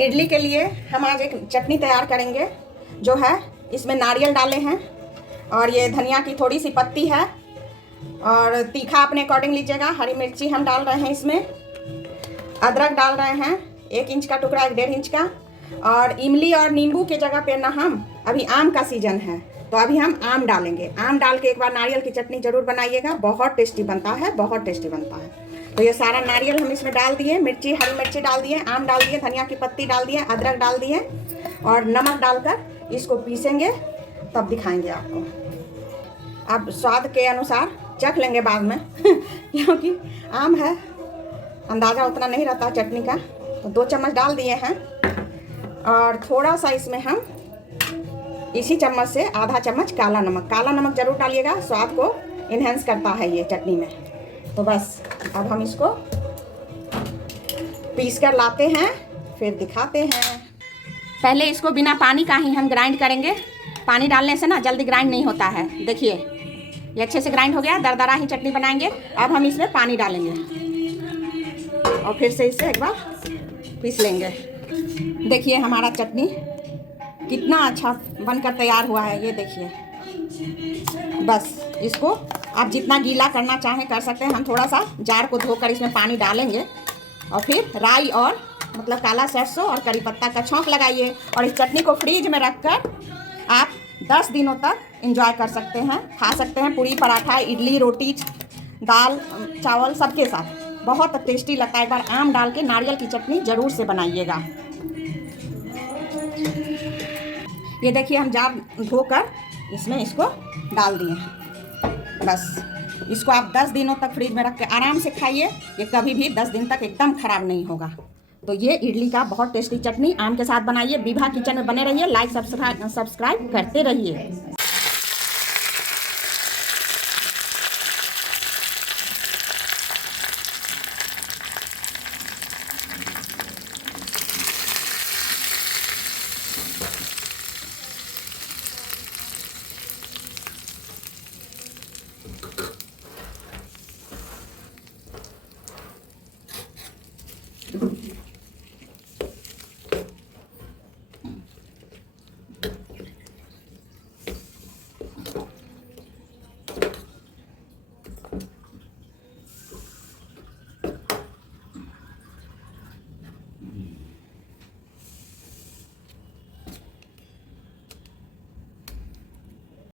इडली के लिए हम आज एक चटनी तैयार करेंगे जो है इसमें नारियल डाले हैं और ये धनिया की थोड़ी सी पत्ती है और तीखा अपने अकॉर्डिंग लीजिएगा। हरी मिर्ची हम डाल रहे हैं इसमें, अदरक डाल रहे हैं 1 इंच का टुकड़ा, 1.5 इंच का। और इमली और नींबू के जगह पे ना हम अभी आम का सीजन है तो अभी हम आम डालेंगे। आम डाल के एक बार नारियल की चटनी ज़रूर बनाइएगा, बहुत टेस्टी बनता है, बहुत टेस्टी बनता है। तो ये सारा नारियल हम इसमें डाल दिए, मिर्ची हरी मिर्ची डाल दिए, आम डाल दिए, धनिया की पत्ती डाल दिए, अदरक डाल दिए और नमक डालकर इसको पीसेंगे, तब दिखाएंगे आपको। आप स्वाद के अनुसार चख लेंगे बाद में क्योंकि आम है, अंदाज़ा उतना नहीं रहता चटनी का। तो 2 चम्मच डाल दिए हैं और थोड़ा सा इसमें हम इसी चम्मच से आधा चम्मच काला नमक ज़रूर डालिएगा, स्वाद को इन्हेंस करता है ये चटनी में। तो बस अब हम इसको पीस कर लाते हैं, फिर दिखाते हैं। पहले इसको बिना पानी का ही हम ग्राइंड करेंगे। पानी डालने से ना जल्दी ग्राइंड नहीं होता है। देखिए ये अच्छे से ग्राइंड हो गया, दरदरा ही चटनी बनाएंगे। अब हम इसमें पानी डालेंगे और फिर से इसे एक बार पीस लेंगे। देखिए हमारा चटनी कितना अच्छा बनकर तैयार हुआ है, ये देखिए। बस इसको आप जितना गीला करना चाहें कर सकते हैं। हम थोड़ा सा जार को धोकर इसमें पानी डालेंगे और फिर राई और मतलब काला सरसों और करी पत्ता का छौंक लगाइए और इस चटनी को फ्रीज में रखकर आप 10 दिनों तक एंजॉय कर सकते हैं, खा सकते हैं पूरी पराठा, इडली, रोटी, दाल, चावल सबके साथ। बहुत टेस्टी लगता है। एक बार आम डाल के नारियल की चटनी ज़रूर से बनाइएगा। ये देखिए हम जार धोकर इसमें इसको डाल दिए हैं। बस इसको आप 10 दिनों तक फ्रिज में रख के आराम से खाइए, ये कभी भी 10 दिन तक एकदम ख़राब नहीं होगा। तो ये इडली का बहुत टेस्टी चटनी आम के साथ बनाइए। विभा किचन में बने रहिए, लाइक सब्सक्राइब करते रहिए।